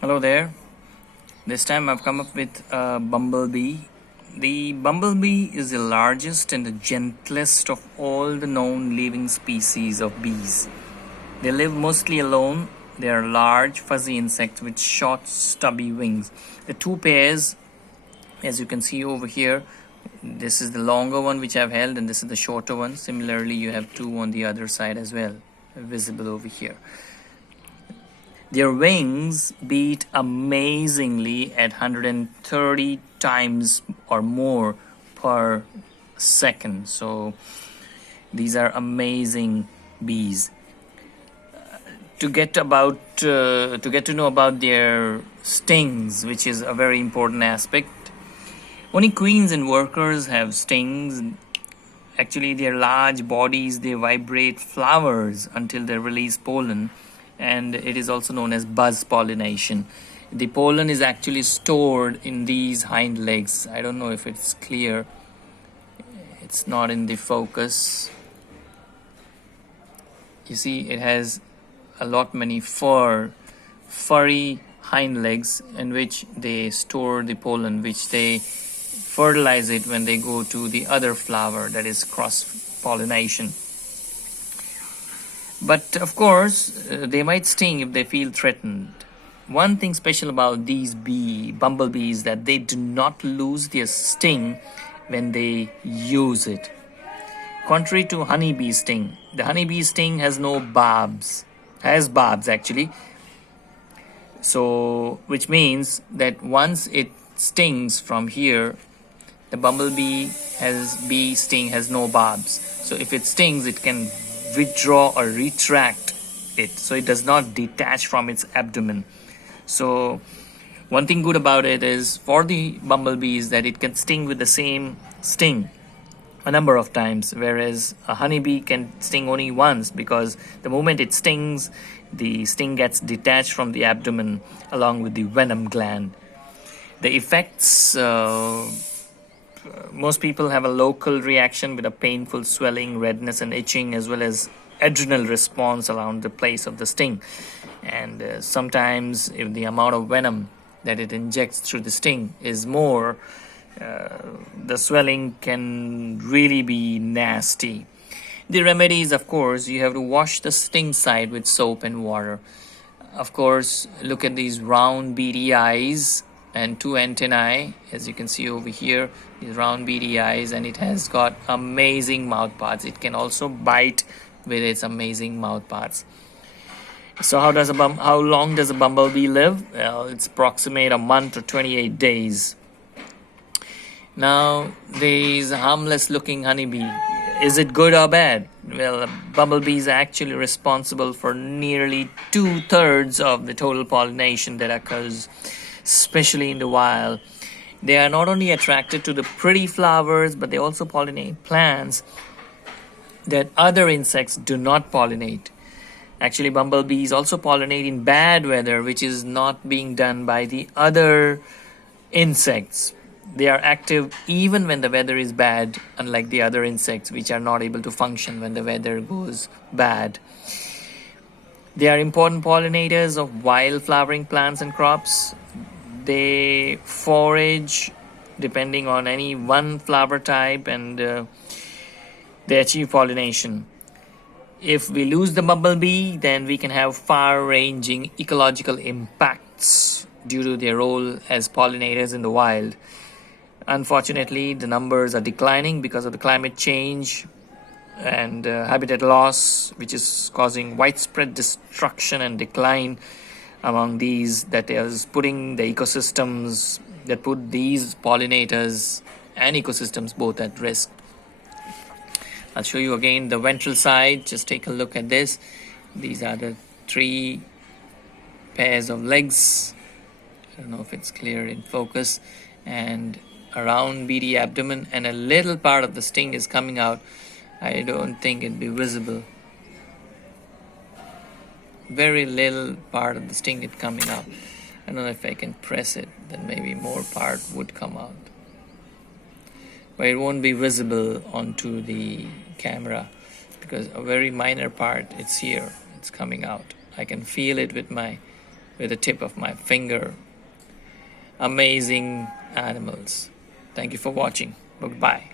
Hello there. This time I've come up with a bumblebee. The bumblebee is the largest and the gentlest of all the known living species of bees. They live mostly alone. They are large, fuzzy insects with short, stubby wings. The two pairs, as you can see over here, this is the longer one which I've held, and this is the shorter one. Similarly, you have two on the other side as well, visible over here. Their wings beat amazingly at 130 times or more per second. So these are amazing bees. To get to know about their stings, which is a very important aspect. Only queens and workers have stings. Actually, their large bodies, they vibrate flowers until they release pollen, and it is also known as buzz pollination. The pollen is actually stored in these hind legs. I don't know if it's clear. It's not in the focus. You see, it has a lot many furry hind legs in which they store the pollen, which they fertilize it when they go to the other flower, that is cross pollination. But of course, they might sting if they feel threatened. One thing special about these bumblebees is that they do not lose their sting when they use it. Contrary to honeybee sting, the honeybee sting has no barbs, has barbs actually. So, which means that once it stings from here, the bee sting has no barbs. So if it stings, it can withdraw or retract it, so it does not detach from its abdomen. So one thing good about it is for the bumblebee is that it can sting with the same sting a number of times, whereas a honeybee can sting only once, because the moment it stings, the sting gets detached from the abdomen along with the venom gland. The effects, most people have a local reaction with a painful swelling, redness and itching, as well as adrenal response around the place of the sting. And sometimes if the amount of venom that it injects through the sting is more, the swelling can really be nasty. The remedy is, of course, you have to wash the sting side with soap and water. Of course, look at these round beady eyes and two antennae, as you can see over here, these round beady eyes, and it has got amazing mouth parts. It can also bite with its amazing mouth parts. So how long does a bumblebee live? Well, it's approximate a month or 28 days. Now, these harmless looking honeybee, is it good or bad? Well, bumblebees are actually responsible for nearly 2/3 of the total pollination that occurs, especially in the wild. They are not only attracted to the pretty flowers, but they also pollinate plants that other insects do not pollinate. Actually, bumblebees also pollinate in bad weather, which is not being done by the other insects. They are active even when the weather is bad, unlike the other insects which are not able to function when the weather goes bad. They are important pollinators of wild flowering plants and crops. They forage depending on any one flower type, and they achieve pollination. If we lose the bumblebee, then we can have far-ranging ecological impacts due to their role as pollinators in the wild. Unfortunately, the numbers are declining because of the climate change and habitat loss, which is causing widespread destruction and decline among these, that is putting the ecosystems, that put these pollinators and ecosystems both at risk. I'll show you again the ventral side. Just take a look at this. These are the 3 pairs of legs. I don't know if it's clear in focus. And a round beady abdomen, and a little part of the sting is coming out. I don't think it'd be visible. Very little part of the sting is coming out. I don't know if I can press it, then maybe more part would come out. But it won't be visible onto the camera because a very minor part, it's here, it's coming out. I can feel it with my with the tip of my finger. Amazing animals. Thank you for watching. Goodbye.